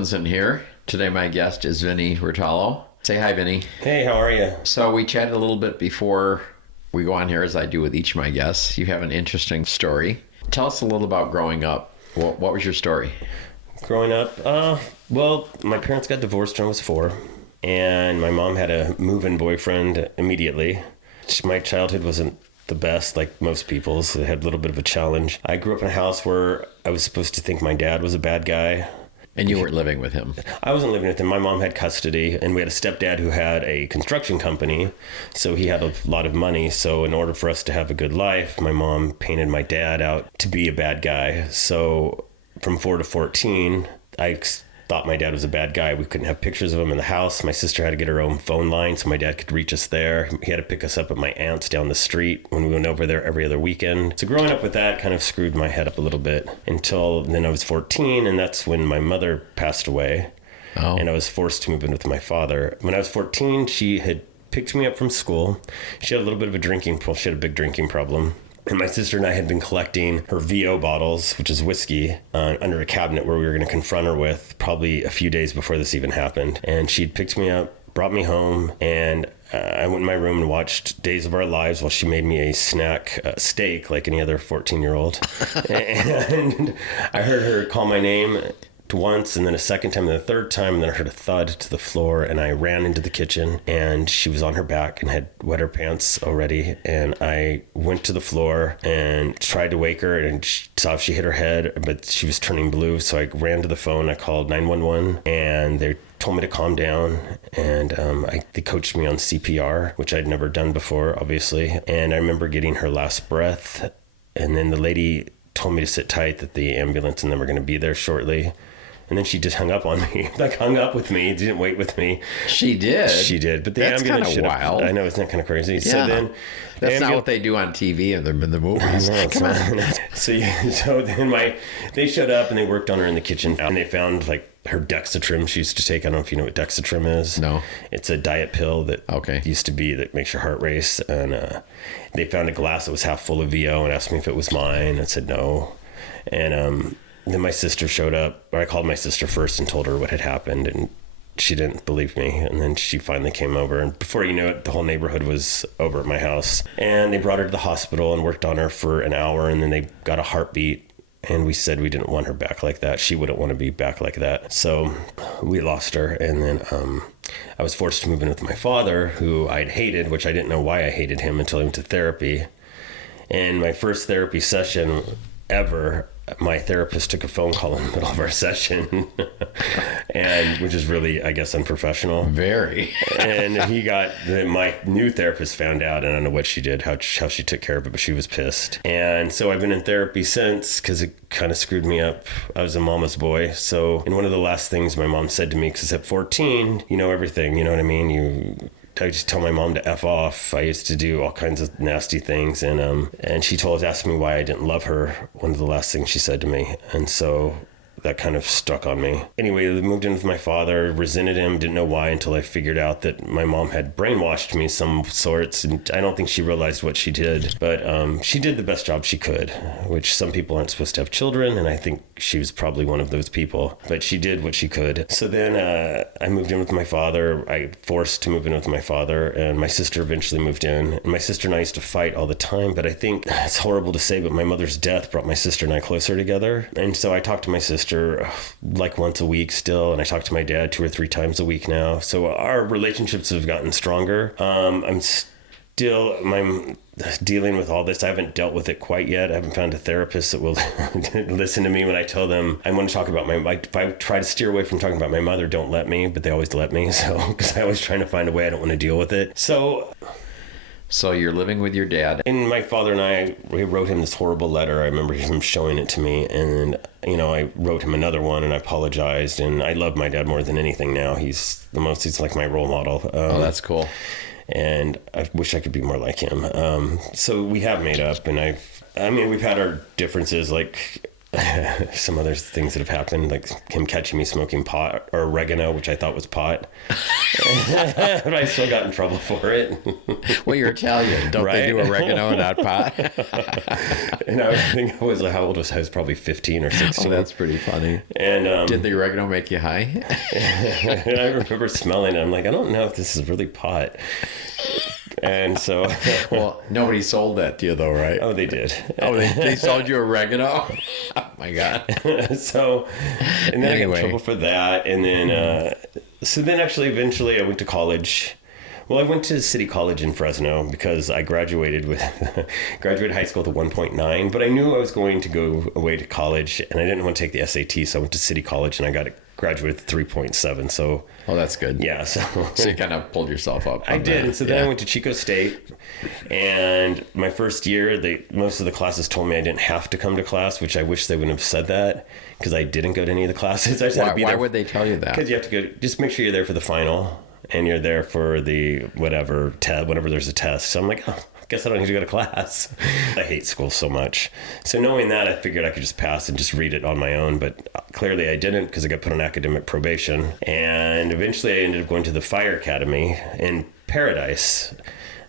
Wilkinson here. Today my guest is Vinnie Rotalo. Say hi, Vinnie. Hey, how are you? So we chatted a little bit before we go on here, as I do with each of my guests. You have an interesting story. Tell us a little about growing up. What was your story? Growing up, well, my parents got divorced when I was 4, and my mom had a move-in boyfriend immediately. My childhood wasn't the best, like most people's. It had a little bit of a challenge. I grew up in a house where I was supposed to think my dad was a bad guy. And you weren't living with him? I wasn't living with him. My mom had custody, and we had a stepdad who had a construction company, so he had a lot of money. So in order for us to have a good life, my mom painted my dad out to be a bad guy. So from 4 to 14, I thought my dad was a bad guy. We couldn't have pictures of him in the house. My sister had to get her own phone line so my dad could reach us there. He had to pick us up at my aunt's down the street when we went over there every other weekend. So growing up with that kind of screwed my head up a little bit until then I was 14, and that's when my mother passed away. Oh. And I was forced to move in with my father. When I was 14, she had picked me up from school. She had a little bit of a she had a big drinking problem. And my sister and I had been collecting her VO bottles, which is whiskey, under a cabinet where we were going to confront her with probably a few days before this even happened. And she'd picked me up, brought me home, and I went in my room and watched Days of Our Lives while she made me a snack steak like any other 14-year-old. And I heard her call my name once, and then a second time, and then a third time, and then I heard a thud to the floor, and I ran into the kitchen, and she was on her back and had wet her pants already, and I went to the floor and tried to wake her, and saw if she hit her head, but she was turning blue, so I ran to the phone. I called 911, and they told me to calm down, and they coached me on CPR, which I'd never done before, obviously, and I remember getting her last breath, and then the lady told me to sit tight, that the ambulance and them were going to be there shortly. And then she just hung up on me, hung up with me, didn't wait with me. She did? She did. But the That's ambulance should have. wild. I know, isn't that kind of crazy? Yeah. So then, that's not what they do on TV in the movies. No, Come on. So then they showed up and they worked on her in the kitchen, and they found like her Dexatrim she used to take. I don't know if you know what Dexatrim is. No. It's a diet pill that used to be that makes your heart race. And they found a glass that was half full of VO and asked me if it was mine. I said no. And then my sister showed up, or I called my sister first and told her what had happened, and she didn't believe me. And then she finally came over, and before you know it, the whole neighborhood was over at my house. And they brought her to the hospital and worked on her for an hour, and then they got a heartbeat. And we said we didn't want her back like that. She wouldn't want to be back like that. So we lost her. And then I was forced to move in with my father, who I'd hated, which I didn't know why I hated him until I went to therapy. And my first therapy session ever, my therapist took a phone call in the middle of our session, and which is really, I guess, unprofessional. Very. And my new therapist found out, and I don't know what she did, how she took care of it, but she was pissed. And so I've been in therapy since, because it kind of screwed me up. I was a mama's boy. So, and one of the last things my mom said to me, because at 14, you know everything, you know what I mean? I just tell my mom to F off. I used to do all kinds of nasty things. And she asked me why I didn't love her. One of the last things she said to me. And so that kind of stuck on me. Anyway, I moved in with my father, resented him, didn't know why until I figured out that my mom had brainwashed me some sorts. And I don't think she realized what she did. But she did the best job she could, which some people aren't supposed to have children. And I think she was probably one of those people. But she did what she could. So then I moved in with my father. I forced to move in with my father. And my sister eventually moved in. And my sister and I used to fight all the time. But I think it's horrible to say, but my mother's death brought my sister and I closer together. And so I talked to my sister like once a week still, and I talk to my dad 2 or 3 times a week now. So our relationships have gotten stronger. I'm still dealing with all this. I haven't dealt with it quite yet. I haven't found a therapist that will listen to me when I tell them I want to talk about if I try to steer away from talking about my mother, don't let me, but they always let me. So, because I always trying to find a way, I don't want to deal with it. So you're living with your dad. And my father and we wrote him this horrible letter. I remember him showing it to me, and I wrote him another one, and I apologized, and I love my dad more than anything now. He's like my role model. Oh, that's cool. And I wish I could be more like him. So we have made up, and we've had our differences. Like some other things that have happened, like him catching me smoking pot or oregano, which I thought was pot. But I still got in trouble for it. Well, you're Italian. Don't they do oregano, not pot? And I think how old was I? I was probably 15 or 16. Oh, that's pretty funny. And did the oregano make you high? and I remember smelling it. I'm like, I don't know if this is really pot. And so... Well, nobody sold that to you, though, right? Oh, they did. Oh, they sold you oregano? Oh, my God. So, and then I got in trouble for that. And then, so then actually, eventually I went to college. Well, I went to City College in Fresno because I graduated high school with a 1.9, but I knew I was going to go away to college and I didn't want to take the SAT. So I went to City College and I graduated with 3.7. So, oh, that's good. Yeah. So you kind of pulled yourself up. I did. And so then I went to Chico State, and my first year, most of the classes told me I didn't have to come to class, which I wish they wouldn't have said that because I didn't go to any of the classes. I just had to be there. Why would they tell you that? Because you have to go. Just make sure you're there for the final, and you're there for the whatever there's a test. So I'm like, oh, I guess I don't need to go to class. I hate school so much. So knowing that, I figured I could just pass and just read it on my own. But clearly I didn't because I got put on academic probation. And eventually I ended up going to the fire academy in Paradise,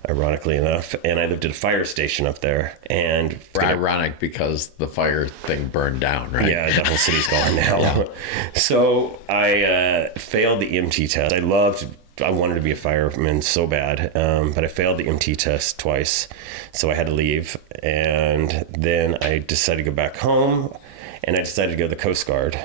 ironically enough. And I lived at a fire station up there. And ironic because the fire thing burned down, right? Yeah, the whole city's gone now. Yeah. So I failed the EMT test. I wanted to be a fireman so bad, but I failed the EMT test twice, so I had to leave. And then I decided to go back home, and I decided to go to the Coast Guard.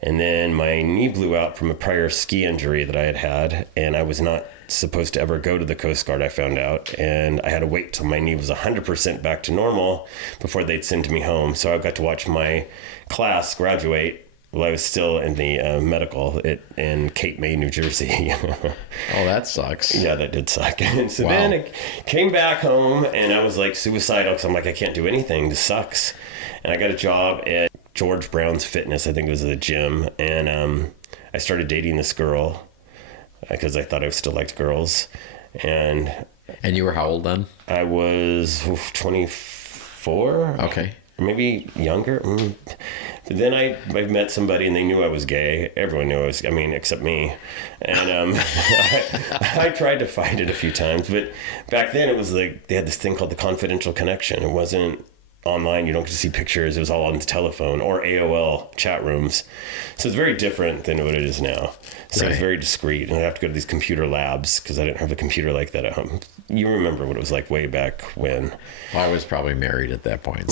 And then my knee blew out from a prior ski injury that I had, and I was not supposed to ever go to the Coast Guard, I found out. And I had to wait till my knee was 100% back to normal before they'd send me home. So I got to watch my class graduate. Well, I was still in the medical in Cape May, New Jersey. Oh, that sucks. Yeah, that did suck. And so then I came back home and I was like suicidal because I'm like, I can't do anything. This sucks. And I got a job at George Brown's Fitness. I think it was a gym. And I started dating this girl because I thought I still liked girls. And you were how old then? I was 24. Okay. Maybe younger. But then I met somebody and they knew I was gay. Everyone knew except me. And I tried to fight it a few times. But back then it was like they had this thing called the confidential connection. It wasn't online. You don't get to see pictures. It was all on the telephone or AOL chat rooms. So it's very different than what it is now. So it's very discreet. And I have to go to these computer labs because I didn't have a computer like that at home. You remember what it was like way back when. Well, I was probably married at that point.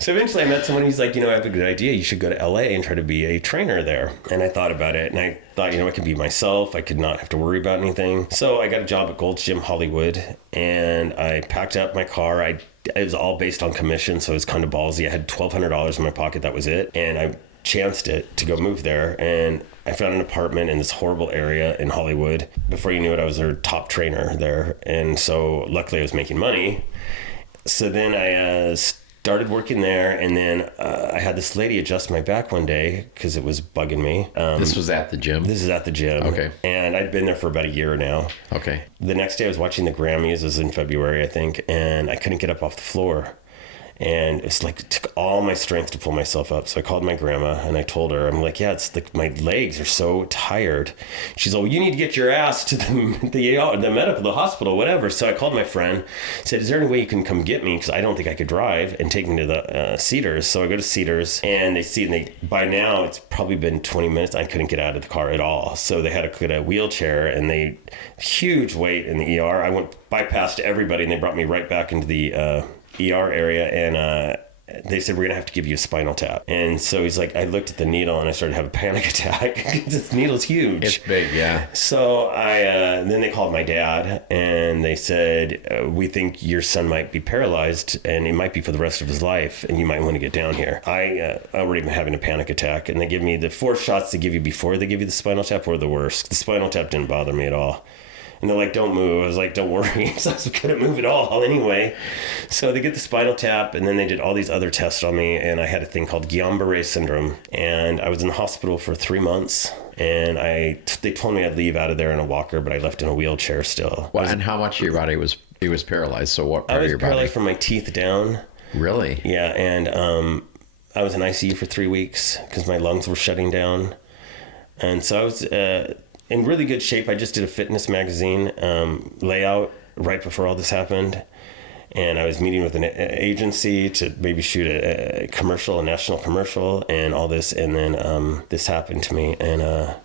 So eventually I met someone who's like, I have a good idea. You should go to LA and try to be a trainer there. And I thought about it and I thought, I could be myself. I could not have to worry about anything. So I got a job at Gold's Gym Hollywood and I packed up my car. It was all based on commission. So it was kind of ballsy. I had $1,200 in my pocket. That was it. And I chanced it to go move there. And I found an apartment in this horrible area in Hollywood. Before you knew it, I was their top trainer there. And so luckily I was making money. So then I started working there. And then I had this lady adjust my back one day because it was bugging me. This was at the gym? This is at the gym. Okay. And I'd been there for about a year now. Okay. The next day I was watching the Grammys. It was in February, I think. And I couldn't get up off the floor. And it's like it took all my strength to pull myself up. So I called my grandma and I told her, I'm like, yeah, it's like my legs are so tired. She's like, well, you need to get your ass to the hospital, whatever. So I called my friend, said, is there any way you can come get me? Because I don't think I could drive, and take me to the Cedars. So I go to Cedars and by now it's probably been 20 minutes. I couldn't get out of the car at all. So they had to get a wheelchair and huge wait in the ER. I bypassed everybody and they brought me right back into the ER area, and they said, we're going to have to give you a spinal tap. And so he's like, I looked at the needle and I started to have a panic attack. This needle's huge. It's big, yeah. So then they called my dad and they said, we think your son might be paralyzed and it might be for the rest of his life and you might want to get down here. I already been having a panic attack, and they give me the 4 shots they give you before they give you the spinal tap were the worst. The spinal tap didn't bother me at all. And they're like, don't move. I was like, don't worry. So I couldn't move at all anyway. So they get the spinal tap, and then they did all these other tests on me, and I had a thing called Guillain-Barré syndrome. And I was in the hospital for 3 months, and they told me I'd leave out of there in a walker, but I left in a wheelchair still. Well, and how much of your body was paralyzed? So what part of your body? I was paralyzed from my teeth down. Really? Yeah, and I was in ICU for 3 weeks because my lungs were shutting down. And so I was in really good shape. I just did a fitness magazine layout right before all this happened. And I was meeting with an agency to maybe shoot a commercial, a national commercial, and all this. And then this happened to me. And,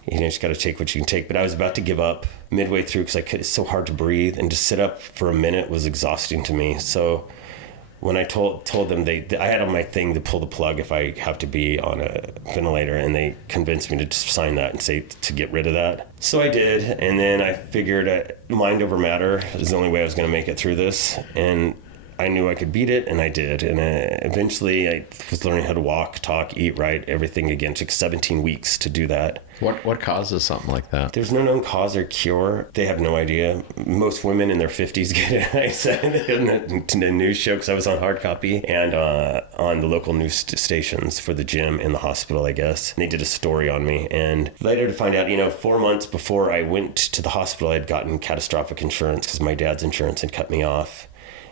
you just got to take what you can take. But I was about to give up midway through because it's so hard to breathe. And to sit up for a minute was exhausting to me. So when I told them, I had on my thing to pull the plug if I have to be on a ventilator, and they convinced me to just sign that and say to get rid of that. So I did, and then I figured mind over matter is the only way I was going to make it through this, and I knew I could beat it, and I did. And eventually I was learning how to walk, talk, eat right, everything again. It took 17 weeks to do that. What causes something like that? There's no known cause or cure. They have no idea. Most women in their 50s get it. I said in the news show, because I was on hard copy and on the local news stations for the gym in the hospital, I guess. And they did a story on me. And later to find out, 4 months before I went to the hospital, I'd gotten catastrophic insurance because my dad's insurance had cut me off.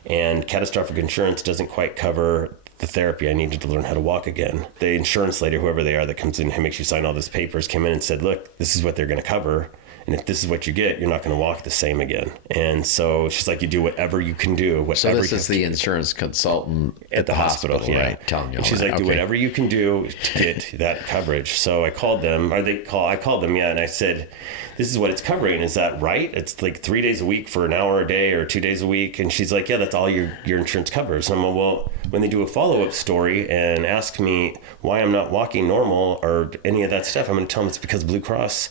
And catastrophic insurance doesn't quite cover the therapy I needed to learn how to walk again. The insurance lady, whoever they are that comes in and makes you sign all these papers, came in and said, look, this is what they're going to cover. And if this is what you get, you're not going to walk the same again. And so she's like, you do whatever you can do. So this is the insurance consultant at the hospital, yeah. Right? Telling you all she's that. like, do whatever you can do to get that coverage. So I called them, I called them, and I said, this is what it's covering. Is that right? It's like 3 days a week for an hour a day or 2 days a week. And she's like, yeah, that's all your insurance covers. And I'm like, well, when they do a follow-up story and ask me why I'm not walking normal or any of that stuff, I'm going to tell them it's because Blue Cross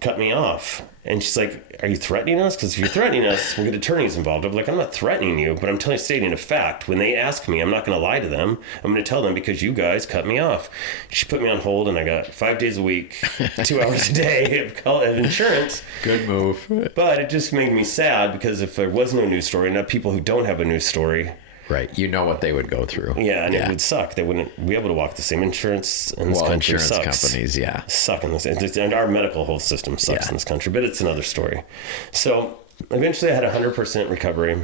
cut me off. And she's like, are you threatening us? Because if you're threatening us, we'll get attorneys involved. I'm like, I'm not threatening you, but I'm stating a fact. When they ask me, I'm not going to lie to them. I'm going to tell them because you guys cut me off. She put me on hold, and I got 5 days a week, 2 hours a day of insurance. Good move. But it just made me sad because if there was no news story, and people who don't have a news story, right, you know what they would go through. Yeah, and it would suck. They wouldn't be able to walk the same. Insurance in this country insurance sucks. Companies, yeah. Suck in this. And our medical whole system sucks in this country, but it's another story. So eventually I had 100% recovery.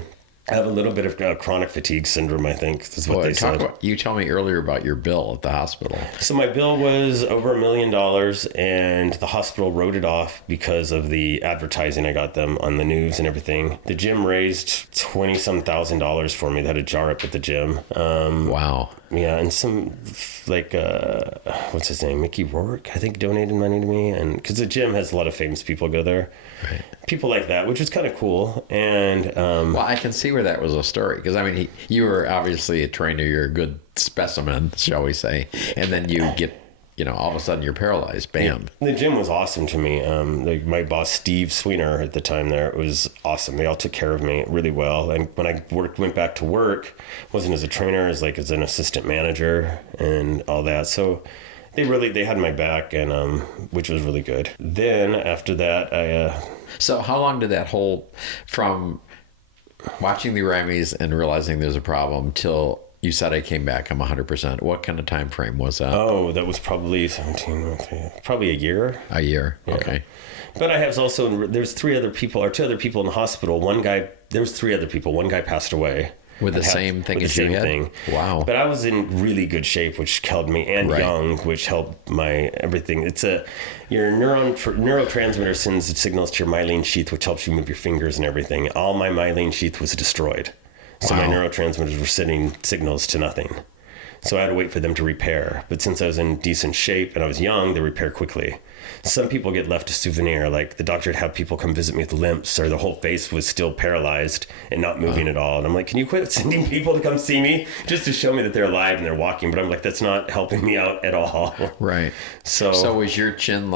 I have a little bit of chronic fatigue syndrome, I think, is what they said. You told me earlier about your bill at the hospital. So my bill was over $1 million, and the hospital wrote it off because of the advertising I got them on the news and everything. The gym raised $20-some thousand for me. They had a jar up at the gym. Wow. Yeah, and some, what's his name? Mickey Rourke, I think, donated money to me. And because the gym has a lot of famous people go there. Right. People like that, which was kind of cool. And well, I can see where that was a story. Because, I mean, you were obviously a trainer. You're a good specimen, shall we say. And then you get, all of a sudden you're paralyzed. Bam. The gym was awesome to me. My boss, Steve Sweener, at the time there, was awesome. They all took care of me really well. And when I went back to work, wasn't as a trainer, as an assistant manager and all that. So they had my back, and which was really good. Then after that, So how long did that hold from watching the Grammys and realizing there's a problem till you said I came back, I'm 100%. What kind of time frame was that? Oh, that was probably 17, probably a year. A year, yeah. Okay. But I have also, there's 2 other people in the hospital. There was 3 other people. One guy passed away. With the same thing as you had? Wow. But I was in really good shape, which held me, and young, which helped my everything. It's your neurotransmitter sends signals to your myelin sheath, which helps you move your fingers and everything. All my myelin sheath was destroyed. So my neurotransmitters were sending signals to nothing. So I had to wait for them to repair. But since I was in decent shape and I was young, they repair quickly. Some people get left a souvenir. Like the doctor would have people come visit me with limps, or the whole face was still paralyzed and not moving at all. And I'm like, can you quit sending people to come see me just to show me that they're alive and they're walking? But I'm like, that's not helping me out at all. Right. So was your chin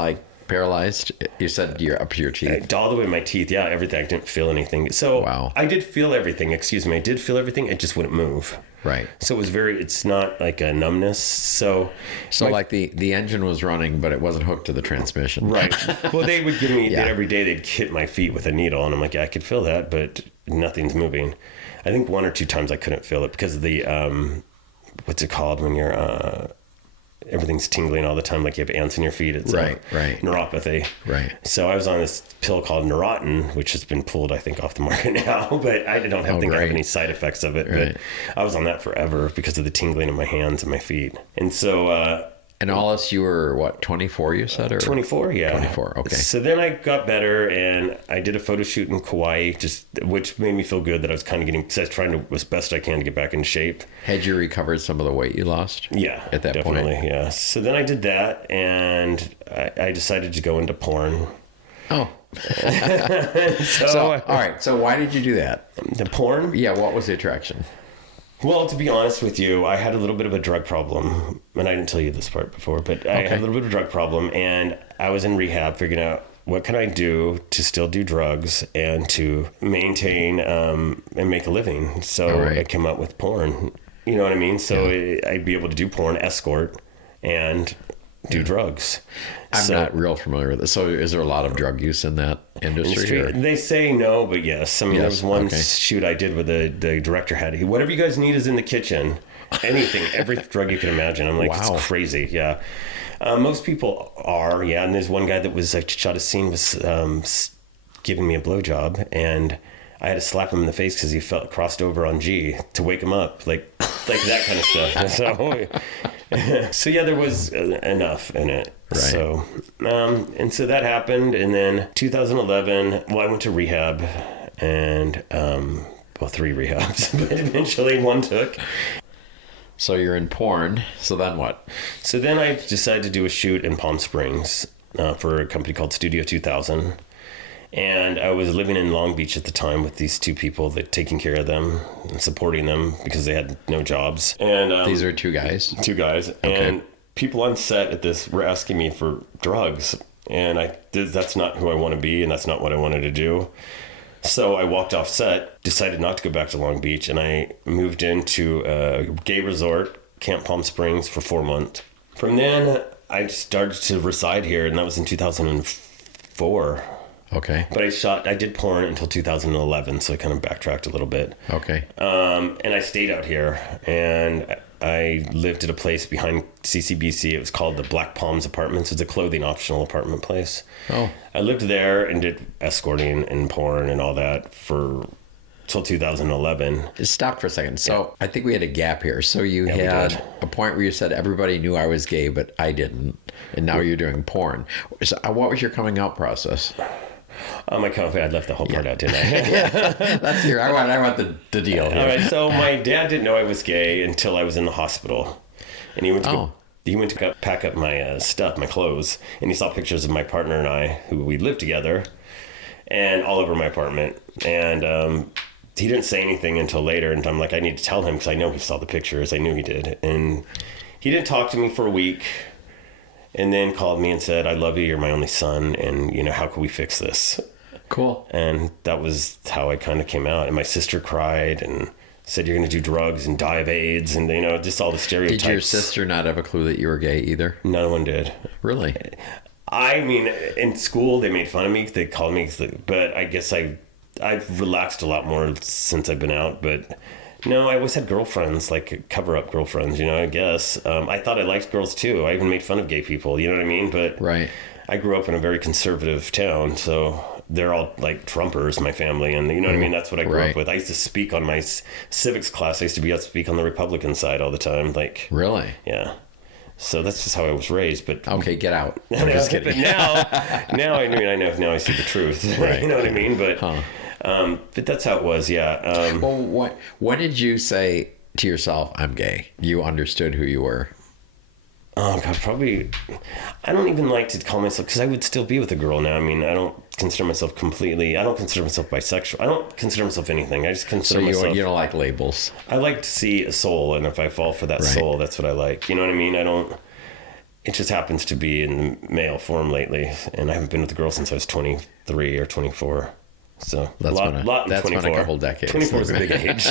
paralyzed? You said you're up to your teeth. All the way to my teeth. Yeah, everything. I didn't feel anything. So I did feel everything. Excuse me. I did feel everything. It just wouldn't move. Right. So it's not like a numbness. So the engine was running, but it wasn't hooked to the transmission. Right. Well, they would give me every day. They'd hit my feet with a needle, and I'm like, I could feel that, but nothing's moving. I think 1 or 2 times I couldn't feel it because of the what's it called when you're everything's tingling all the time, like you have ants in your feet. It's Right. neuropathy. Right. So I was on this pill called Neurontin, which has been pulled, I think, off the market now, but I don't think I have any side effects of it. Right. But I was on that forever because of the tingling in my hands and my feet. And so, and all this, you were what, 24? You said, or 24, yeah. 24. Okay. So then I got better, and I did a photo shoot in Kauai, which made me feel good that I was kind of getting, because I was trying to, as best I can, to get back in shape. Had you recovered some of the weight you lost? Yeah, at that definitely, point. Yeah. So then I did that, and I decided to go into porn. Oh. So All right. So why did you do that? The porn? Yeah. What was the attraction? Well, to be honest with you, I had a little bit of a drug problem, and I didn't tell you this part before, but I had a little bit of a drug problem, and I was in rehab figuring out what can I do to still do drugs and to maintain and make a living. So I came up with porn. You know what I mean? So I'd be able to do porn, escort, and do drugs. I'm not real familiar with it. So is there a lot of drug use in that industry? Or? They say no, but yes. I mean, there was one shoot I did where the director had, whatever you guys need is in the kitchen. Anything, every drug you can imagine. I'm like, It's crazy. Yeah. Most people are, yeah. And there's one guy that was, shot a scene, was giving me a blowjob, and I had to slap him in the face because he crossed over on G to wake him up, like that kind of stuff. So yeah, there was enough in it. Right. So, and so that happened. And then 2011, I went to rehab, and, 3 rehabs, but eventually one took. So you're in porn. So then what? So then I decided to do a shoot in Palm Springs for a company called Studio 2000. And I was living in Long Beach at the time with these 2 people that taking care of them and supporting them because they had no jobs. And these are 2 guys? 2 guys. Okay. And people on set at this were asking me for drugs. And that's not who I want to be, and that's not what I wanted to do. So I walked off set, decided not to go back to Long Beach, and I moved into a gay resort, Camp Palm Springs, for 4 months. From then, I started to reside here, and that was in 2004. Okay. But I did porn until 2011, so I kind of backtracked a little bit. Okay. And I stayed out here, and I lived at a place behind CCBC. It was called the Black Palms Apartments. It's a clothing optional apartment place. Oh. I lived there and did escorting and porn and all that till 2011. Just stop for a second. So I think we had a gap here. So you had a point where you said everybody knew I was gay, but I didn't. And now you're doing porn. So what was your coming out process? I left the whole part out, didn't I? That's I want the deal here. All right. So my dad didn't know I was gay until I was in the hospital, and he went to pack up my stuff, my clothes, and he saw pictures of my partner and I, who we lived together, and all over my apartment. And he didn't say anything until later, and I'm like, I need to tell him because I know he saw the pictures. I knew he did, and he didn't talk to me for a week. And then called me and said, I love you, you're my only son, and, how can we fix this? Cool. And that was how I kind of came out. And my sister cried and said, you're going to do drugs and die of AIDS, and, just all the stereotypes. Did your sister not have a clue that you were gay either? No one did. Really? I mean, in school, they made fun of me. They called me, but I guess I've relaxed a lot more since I've been out, but... No, I always had girlfriends, like cover-up girlfriends, I guess. I thought I liked girls, too. I even made fun of gay people, you know what I mean? But I grew up in a very conservative town, so they're all, like, Trumpers, my family, and you know what I mean? That's what I grew up with. I used to speak on my civics class. I used to be out to speak on the Republican side all the time. Like, really? Yeah. So that's just how I was raised, but... Okay, get out. I'm just kidding. But now I know, now I see the truth. Right. You know what I mean? But... But that's how it was, yeah. Well, when did you say to yourself, I'm gay? You understood who you were? Oh, God, probably... I don't even like to call myself... Because I would still be with a girl now. I mean, I don't consider myself completely... I don't consider myself bisexual. I don't consider myself anything. I just consider myself... You don't like labels? I like to see a soul, and if I fall for that soul, that's what I like. You know what I mean? I don't... It just happens to be in the male form lately, and I haven't been with a girl since I was 23 or 24. So that's been a couple decades. 24 is a big age.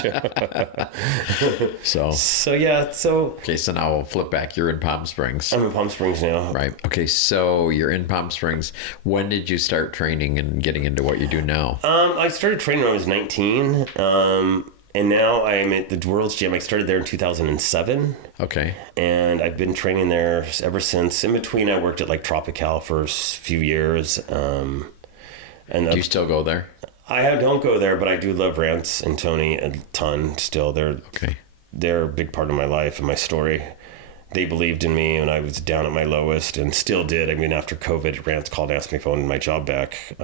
So yeah. Okay, so now we'll flip back. You're in Palm Springs. I'm in Palm Springs now. Right. Okay, so you're in Palm Springs. When did you start training and getting into what you do now? I started training when I was 19. And now I'm at the World's Gym. I started there in 2007. Okay. And I've been training there ever since. In between, I worked at like Tropical for a few years. And Do you still go there? don't go there, but I do love Rance and Tony a ton still. They're a big part of my life and my story. They believed in me when I was down at my lowest and still did. I mean, after COVID, Rance called and asked me if I wanted my job back.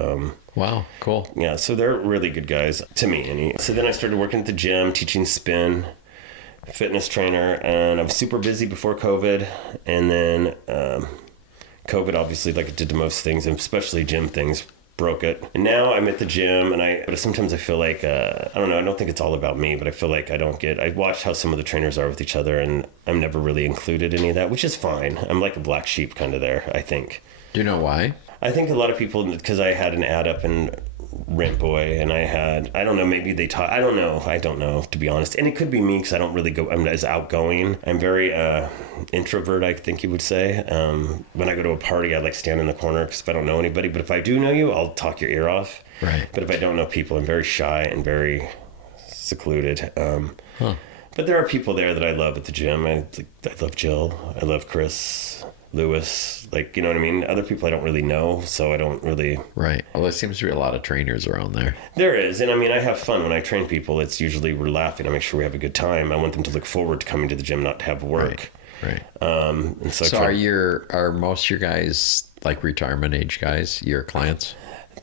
Wow, cool. Yeah, so they're really good guys, to me. So then I started working at the gym, teaching spin, fitness trainer, and I was super busy before COVID. And then COVID, obviously, like it did to most things, and especially gym things, broke it. And now I'm at the gym, but sometimes I feel like, I don't know, I don't think it's all about me, but I feel like I watch how some of the trainers are with each other, and I'm never really included in any of that, which is fine. I'm like a black sheep kind of there, I think. Do you know why? I think a lot of people, because I had an ad up in Rent Boy, and I don't know, maybe they taught, I don't know, to be honest. And it could be me, because I don't really I'm as outgoing. I'm very introvert, I think you would say. When I go to a party, I like stand in the corner, because if I don't know anybody, but if I do know you, I'll talk your ear off. Right. But if I don't know people, I'm very shy and very secluded. But there are people there that I love at the gym. I love Jill. I love Chris, Lewis. Like, you know what I mean? Other people I don't really know, so I don't really... Right. Well, there seems to be a lot of trainers around there. There is. And I mean, I have fun. When I train people, it's usually we're laughing. I make sure we have a good time. I want them to look forward to coming to the gym, not to have work. Right. And so are most of your guys like retirement age guys, your clients?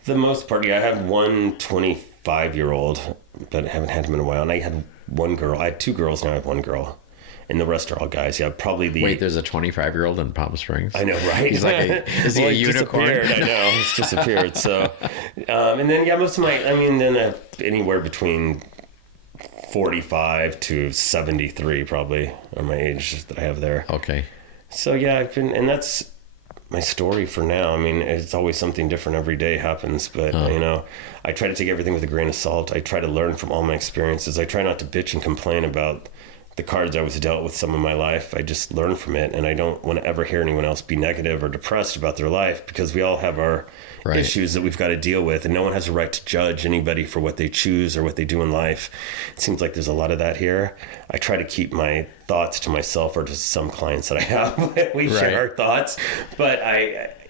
The most part, yeah. I have one 25-year-old, but I haven't had him in a while. And I had one girl. I had two girls, now I have one girl. And the rest are all guys. Yeah, probably Wait, there's a 25-year-old in Palm Springs? I know, right? He's like is he a unicorn? I know, he's disappeared. So, and then, yeah, most of then anywhere between 45 to 73 probably are my age that I have there. Okay. So, yeah, and that's my story for now. I mean, it's always something different every day happens, but, I try to take everything with a grain of salt. I try to learn from all my experiences. I try not to bitch and complain about the cards I was dealt with some of my life. I just learn from it, and I don't want to ever hear anyone else be negative or depressed about their life, because we all have our issues that we've got to deal with, and no one has a right to judge anybody for what they choose or what they do in life. It seems like there's a lot of that here. I try to keep my thoughts to myself or to some clients that I have. We share our thoughts, but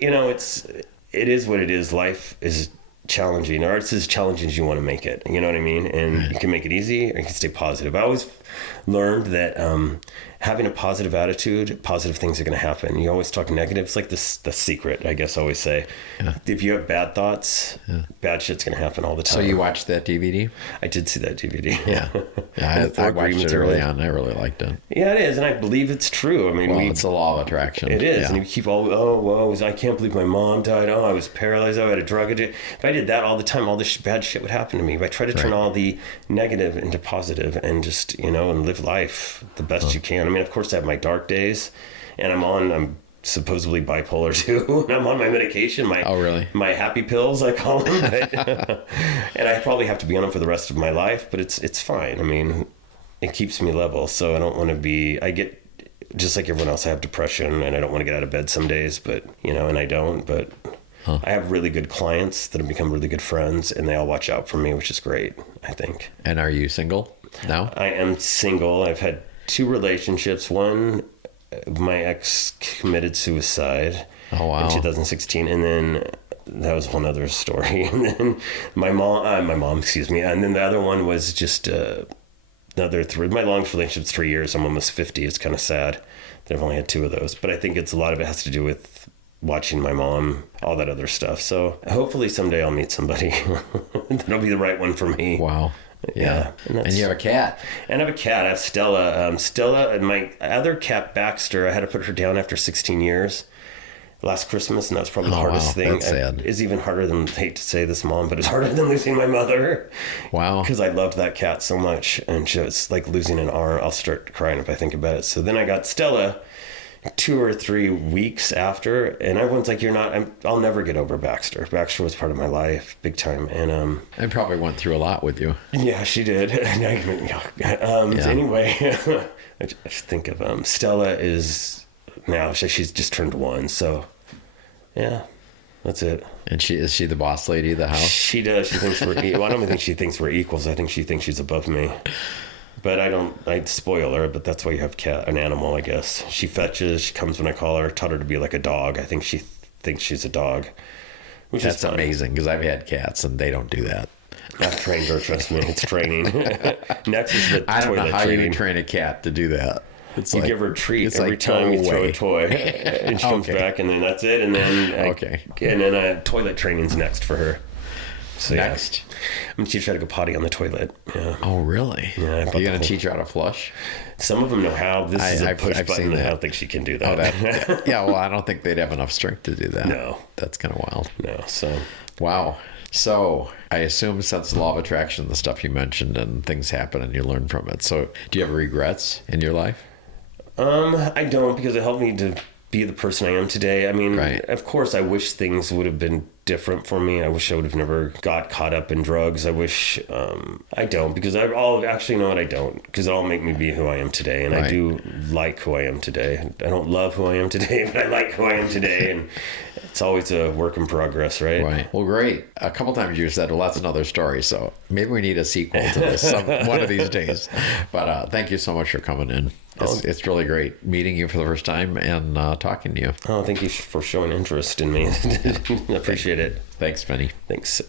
it is what it is. Life is challenging, or it's as challenging as you want to make it. You know what I mean? And you can make it easy, or you can stay positive. I always learned that having a positive attitude, positive things are going to happen. You always talk negative. It's like the secret, I guess I always say. Yeah. If you have bad thoughts, bad shit's going to happen all the time. So you watched that DVD? I did see that DVD. Yeah. I watched it early on. I really liked it. Yeah, it is. And I believe it's true. I mean, it's a law of attraction. It is. Yeah. And you keep I can't believe my mom died. Oh, I was paralyzed. Oh, I had a drug addiction. If I did that all the time, all this bad shit would happen to me. But I try to turn all the negative into positive and just, and live life the best you can. I mean, of course I have my dark days, and I'm supposedly bipolar too. And I'm on my medication, my happy pills, I call them. And I probably have to be on them for the rest of my life, but it's fine. I mean, it keeps me level. So I don't want to I get, just like everyone else, I have depression, and I don't want to get out of bed some days, but, and I don't, but I have really good clients that have become really good friends, and they all watch out for me, which is great, I think. And are you single now? I am single. I've had 2 relationships. One, my ex committed suicide in 2016, and then that was one other story. And then my mom, excuse me, and then the other one was just another 3. My longest relationship's 3 years. I'm almost 50. It's kind of sad that I've only had 2 of those, but I think a lot of it has to do with watching my mom, all that other stuff. So hopefully someday I'll meet somebody that'll be the right one for me. Wow. Yeah. And you have a cat. And I have a cat. I have Stella. Stella and my other cat, Baxter, I had to put her down after 16 years last Christmas, and that's probably the hardest thing. That's sad. It's even harder than, I hate to say this, Mom, but it's harder than losing my mother. Wow. Because I loved that cat so much, and just like losing an arm, I'll start crying if I think about it. So then I got Stella 2 or 3 weeks after, and everyone's like, I'll never get over Baxter. Baxter was part of my life, big time. And I probably went through a lot with you. Yeah, she did. Anyway, I just think of Stella is now, she's just turned 1, so yeah. That's it. And is she the boss lady of the house? She does. She thinks well, I don't even think she thinks we're equals. I think she thinks she's above me. But I spoil her, but that's why you have an animal, I guess. She fetches, she comes when I call her, taught her to be like a dog. I think she thinks she's a dog. Which That's is fine. amazing, because I've had cats and they don't do that. I've trained her, trust me. It's training. Next is the I don't know toilet how training. you train a cat to do that. It's You like, give her a treat it's every like, time go you throw away. a toy. And she comes Okay. back, and then that's it. And then Okay. Toilet training's next for her. So Next. yeah. I'm gonna teach her how to go potty on the toilet. Yeah. Oh, really? Yeah, I Are bought you the going to whole- teach her how to flush? Some of them know how. This is a I've push seen button. And I that. don't think she can do Oh, that. yeah, well, I don't think they'd have enough strength to do that. No. That's kind of wild. No. So Wow. So I assume since the law of attraction, the stuff you mentioned, and things happen and you learn from it. So do you have regrets in your life? I don't, because it helped me to be the person I am today. I mean, Right. Of course, I wish things would have been different for me. I wish I would have never got caught up in drugs. I wish I don't, because actually, you know what, I don't, because it'll make me be who I am today, and I Right. do like who I am today. I don't love who I am today, but I like who I am today, and it's always a work in progress, right? Right. Well, great. A couple times you said, well, that's another story. So maybe we need a sequel to this one of these days. But thank you so much for coming in. It's really great meeting you for the first time and talking to you. Oh, thank you for showing interest in me. I appreciate it. Thanks, Vinnie. Thanks.